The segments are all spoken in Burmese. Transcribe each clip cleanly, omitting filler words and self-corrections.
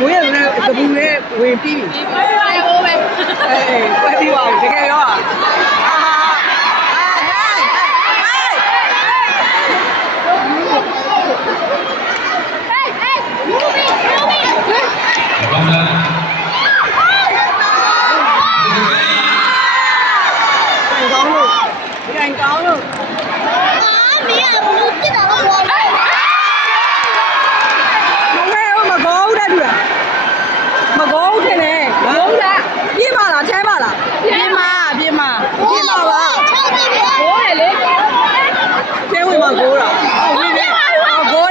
မွေးရတဲ့ကပူနဲ့ဝင်ပြီးပြီ။ဟိုပဲ။ပွဲပြီးပါတကယ်ရော။ကောင်းလို့မင်းကဘူးပြစ်တာတော့ဘောလို့မကောင်းတဲ့သူလားမကောင်းတယ်လေမကောင်းလားပြင်းပါလားထဲပါလားပြင်းပါပါ6ပြီဘောတယ်လေကျဲဝင်မှာကိုးတာကိုးတယ်မကော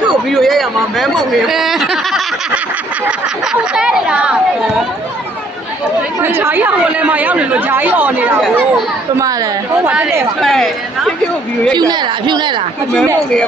သူ့ဗီဒီယိုရိုက်ရမှာမဲမုံနေဟုတ်တယ်နေတာဂျာကြီးဟိုလည်းမရောက်နေလို့ဂျာကြီးអော်နေတာပမာလဲဟုတ်ပါတယ်ဖြူဗီဒီယိုရိုက်ဖြူနဲ့လားမဲမုံနေဩ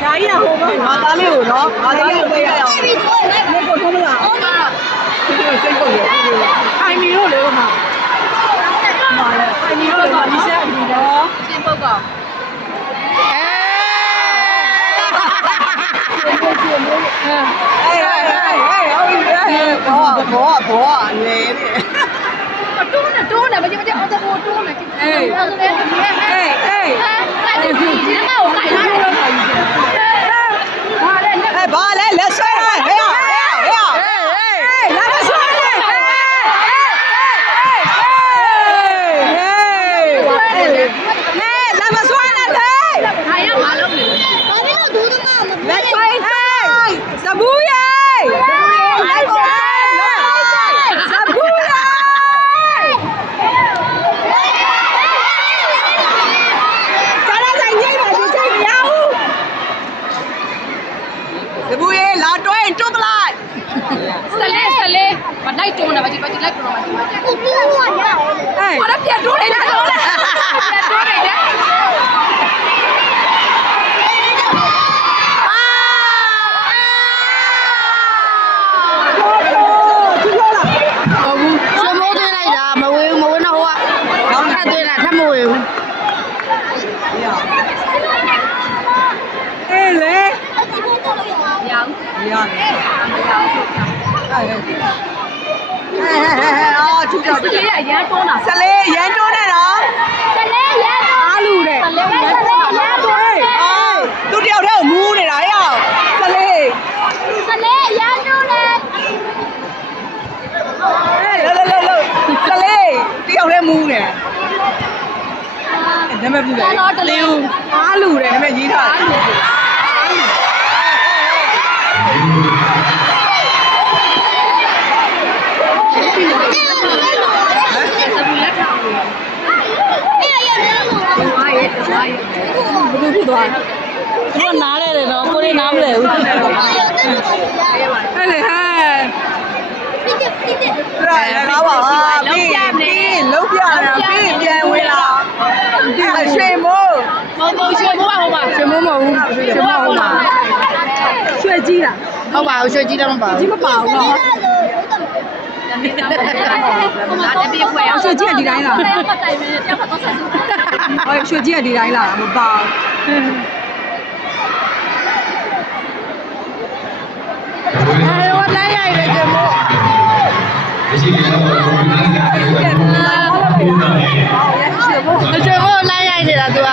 ဂျာကြီးကဟိုမှာငါသားလေးကိုနော်ငါသားလေးကိုသိရအောင်မကိုထုံးမလားဟုတ်ပါဘူးစိတ်ကုန်ရအိုင်မီတို့လေဟိုမှာအိုင်မီတို့ကဒီဆက်ပြီးတော့ရှင်းပုတ်ကောင်ဘောလဲတိုးနေမကြည့်မကြည့်အော်တိုးတိုးနေအေးအဲ့ဒါလည်းအေးဘာလဲလက်ဆွဲဟဲ့လာမဆွဲလာမဆွဲနဲ့လေဟာရမလုံးလေဘာလို့ဒူးသမားမလက်ဆွဲစဘူးရေလက်ဆွဲစဘူးရေစဘူးရေလာတွဲတွပလိုက်စလေမလိုက်တွန်းတာဘာကြီးလိုက်တွန်းမှာဘူးဘူးရအေးဘာပြတ်တွန်းနေတာတွန်းနေတာအော်ထူကြတယ်။အရန်တွန်းတာ။စလေးအရန်တွန်းတယ်နော်။စလေးအရန်အားလူတဲ့။စလေးအရန်တွန်းတယ်။အော်သူတယောက်တည်းကိုမူးနေတာရအောင်။စလေးအရန်တွန်းတယ်။လောစလေးတယောက်တည်းမူးနေ။နာမည်ပြလိုက်။လေအားလူတဲ့နာမည်ရေးထားတယ်။ဘယ်လိုဖြစ်သွားလဲ ရတယ်နော်ကိုလေးနားမလဲဘူး အဲ့လေဟဲ့ရကားပါပြီးလုံးပြတာပြီးပြန်ဝင်လာအဲ့ရွှေမိုး ရွှေမိုးပါဟိုမှာရွှေမိုးမဟုတ်ဘူးရွှေမိုးဟိုမှာ ရွှေကြီးလား ဟုတ်ပါဘူးရွှေကြီးတော့မပါဘူး ကြီးမပါဘူးနော် ရွှေကြီးကဒီတိုင်းလားရွှေကြီးကဒီတိုင်းလားမပါဘူး ဟိုလိုက်ရိုက်တယ်ကျမို့ မရှိဘူးတော့ဘယ်လိုလဲ။ဒီလိုမျိုး ရွှေမို့လိုက်ရိုက်နေတာသူက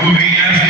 Moving